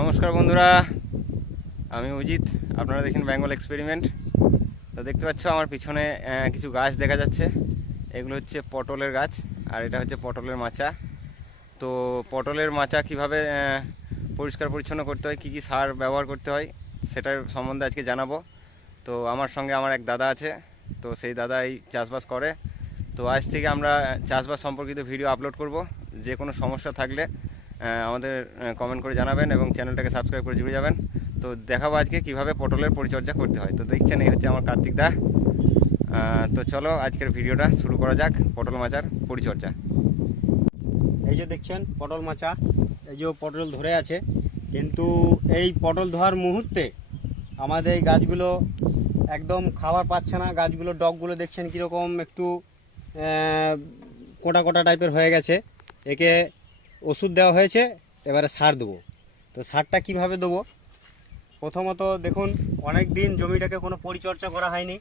নমস্কার বন্ধুরা, আমি অজিত। আপনারা দেখেন বেঙ্গল এক্সপেরিমেন্ট। তো দেখতে পাচ্ছ আমার পিছনে কিছু গাছ দেখা যাচ্ছে। এগুলো হচ্ছে পটলের গাছ, আর এটা হচ্ছে পটলের মাচা। তো পটলের মাচা কীভাবে পরিষ্কার পরিচ্ছন্ন করতে হয়, কী কী সার ব্যবহার করতে হয়, সেটার সম্বন্ধে আজকে জানাব। তো আমার সঙ্গে আমার এক দাদা আছে, তো সেই দাদা এই চাষবাস করে। তো আজ থেকে আমরা চাষবাস সম্পর্কিত ভিডিও আপলোড করব। যে কোনো সমস্যা থাকলে আমাদের কমেন্ট করে জানাবেন এবং চ্যানেলটাকে সাবস্ক্রাইব করে জুড়ে যাবেন। তো দেখাবো আজকে কীভাবে পটলের পরিচর্যা করতে হয়। তো দেখছেন, এই হচ্ছে আমার কার্তিক দা। তো চলো আজকের ভিডিওটা শুরু করা যাক, পটল মাচার পরিচর্যা। এই যে দেখছেন, পটল মাচা এই যে পটল ধরে আছে। কিন্তু এই পটল ধোয়ার মুহূর্তে আমাদের এই গাছগুলো একদম খাবার পাচ্ছে না। গাছগুলো, ডগগুলো দেখছেন কীরকম একটু কোটা কোটা টাইপের হয়ে গেছে। একে ওষুধ দেওয়া হয়েছে, এবারে সার দেবো। তো সারটা কীভাবে দেবো? প্রথমত দেখুন অনেক দিন জমিটাকে কোনো পরিচর্যা করা হয়নি।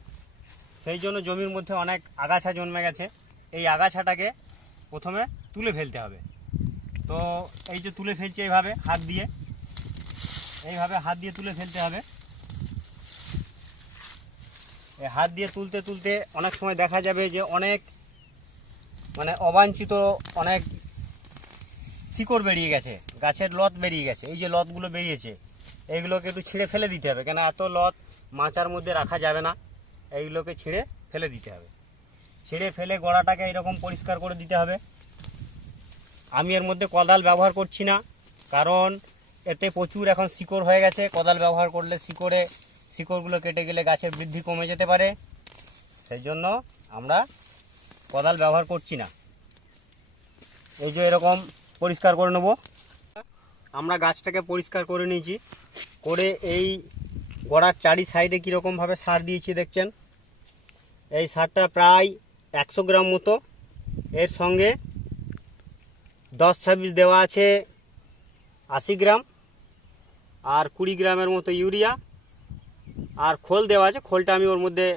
সেই জন্য জমির মধ্যে অনেক আগাছা জন্মে গেছে। এই আগাছাটাকে প্রথমে তুলে ফেলতে হবে। তো এই যে তুলে ফেলছি এইভাবে, হাত দিয়ে। এইভাবে হাত দিয়ে তুলে ফেলতে হবে। এই হাত দিয়ে তুলতে তুলতে অনেক সময় দেখা যাবে যে অনেক মানে অবাঞ্ছিত, অনেক শিকড় বেরিয়ে গেছে, গাছের লত বেরিয়ে গেছে, এই যে লতগুলো বেরিয়েছে, এইগুলোকে একটু ছিঁড়ে ফেলে দিতে হবে কেন এত লত মাচার মধ্যে রাখা যাবে না, এইগুলোকে ছিঁড়ে ফেলে দিতে হবে। ছিঁড়ে ফেলে গোড়াটাকে এরকম পরিষ্কার করে দিতে হবে। আমি এর মধ্যে কোদাল ব্যবহার করছি না, কারণ এতে প্রচুর এখন শিকড় হয়ে গেছে, কোদাল ব্যবহার করলে শিকড়ে, শিকড়গুলো কেটে গেলে গাছের বৃদ্ধি কমে যেতে পারে সেই জন্য আমরা কোদাল ব্যবহার করছি না। এই যে এরকম পরিষ্কার করে নেব। আমরা গাছটাকে পরিষ্কার করে নিয়েছি। করে এই গোড়ার চারি সাইডে কীরকমভাবে সার দিয়েছি দেখছেন? এই সারটা প্রায় একশো গ্রাম মতো। এর সঙ্গে দশ ছাব্বিশ দেওয়া আছে আশি গ্রাম আর কুড়ি গ্রামের মতো ইউরিয়া। আর খোল দেওয়া আছে। খোলটা আমি ওর মধ্যে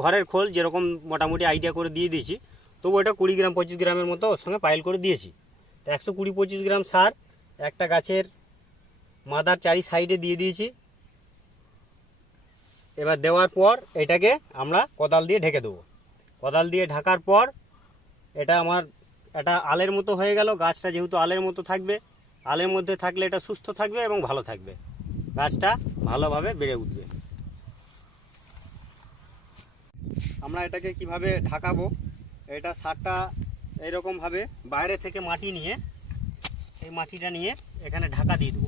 ঘরের খোল যেরকম মোটামুটি আইডিয়া করে দিয়ে দিয়েছি। তবু এটা কুড়ি গ্রাম, পঁচিশ গ্রামের মতো ওর সঙ্গে পাইল করে দিয়েছি। একশো কুড়ি পঁচিশ গ্রাম সার, একটা গাছের মাদার চারি সাইডে দিয়ে দিয়েছি। এবার দেওয়ার পর এটাকে আমরা কোদাল দিয়ে ঢেকে দেবো। কোদাল দিয়ে ঢাকার পর এটা আমার এটা আলের মতো হয়ে গেল। গাছটা যেহেতু আলের মতো থাকবে, আলের মধ্যে থাকলে এটা সুস্থ থাকবে এবং ভালো থাকবে। গাছটা ভালোভাবে বেড়ে উঠবে। আমরা এটাকে কীভাবে ঢাকাবো, এটা সারটা এরকমভাবে বাইরে থেকে মাটি নিয়ে এই মাটিটা নিয়ে এখানে ঢাকা দিয়ে দেবো।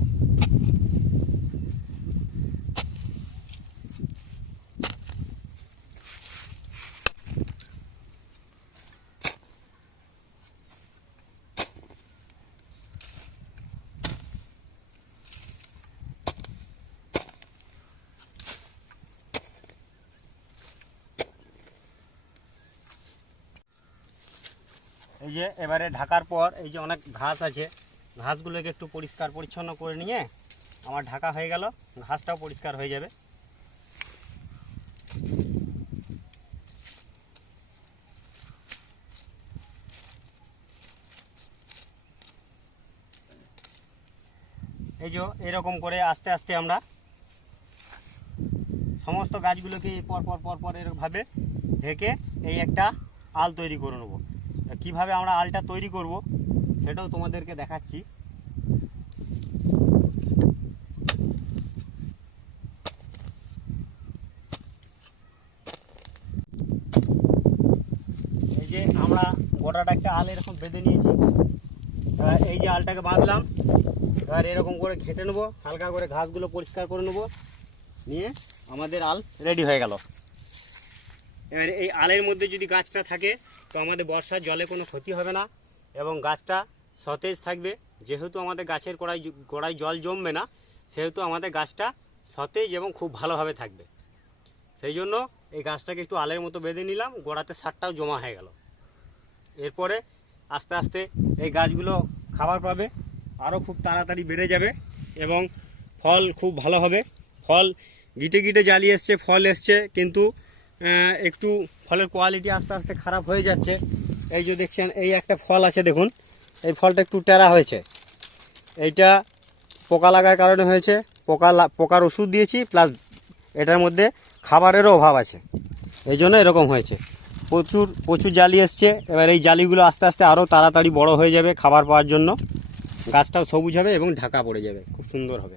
এই যে, এবারে ঢাকার পর এই যে অনেক ঘাস আছে, ঘাসগুলোকে একটু পরিষ্কার পরিচ্ছন্ন করে নিয়ে আমার ঢাকা হয়ে গেল, ঘাসটাও পরিষ্কার হয়ে যাবে। এই যে, এরকম করে আস্তে আস্তে আমরা সমস্ত গাছগুলোকে পর পর পর পর এরকমভাবে ঢেকে এই একটা আল তৈরি করে নেব। কীভাবে আমরা আলটা তৈরি করব সেটাও তোমাদেরকে দেখাচ্ছি। এই যে আমরা গোটাটা একটা আল এরকম বেঁধে নিয়েছি। এই যে আলটাকে বাঁধলাম, এবার এরকম করে ঘেঁটে নেব, হালকা করে ঘাসগুলো পরিষ্কার করে নেব, নিয়ে আমাদের আল রেডি হয়ে গেল। এবার এই আলের মধ্যে যদি গাছটা থাকে, তো আমাদের বর্ষার জলে কোনো ক্ষতি হবে না এবং গাছটা সতেজ থাকবে। যেহেতু আমাদের গাছের গোড়ায় গোড়ায় জল জমবে না, সেহেতু আমাদের গাছটা সতেজ এবং খুব ভালোভাবে থাকবে। সেই জন্য এই গাছটাকে একটু আলের মতো বেঁধে নিলাম, গোড়াতে সারটাও জমা হয়ে গেল। এরপরে আস্তে আস্তে এই গাছগুলো খাবার পাবে, আরও খুব তাড়াতাড়ি বেড়ে যাবে এবং ফল খুব ভালো হবে। ফল গিটে গিটে জ্বালিয়ে এসছে, ফল এসছে, কিন্তু একটু ফলের কোয়ালিটি আস্তে আস্তে খারাপ হয়ে যাচ্ছে। এই যে দেখছেন, এই একটা ফল আছে, দেখুন। এই ফলটা একটু টেরা হয়েছে। এইটা পোকা লাগার কারণে হয়েছে। পোকা পোকার ওষুধ দিয়েছি প্লাস এটার মধ্যে খাবারেরও অভাব আছে। এই জন্য এরকম হয়েছে। প্রচুর প্রচুর জালি এসছে। এবার এই জালিগুলো আস্তে আস্তে আরও তাড়াতাড়ি বড় হয়ে যাবে খাবার পাওয়ার জন্য। গাছটাও সবুজ হবে এবং ঢাকা পড়ে যাবে। খুব সুন্দর হবে।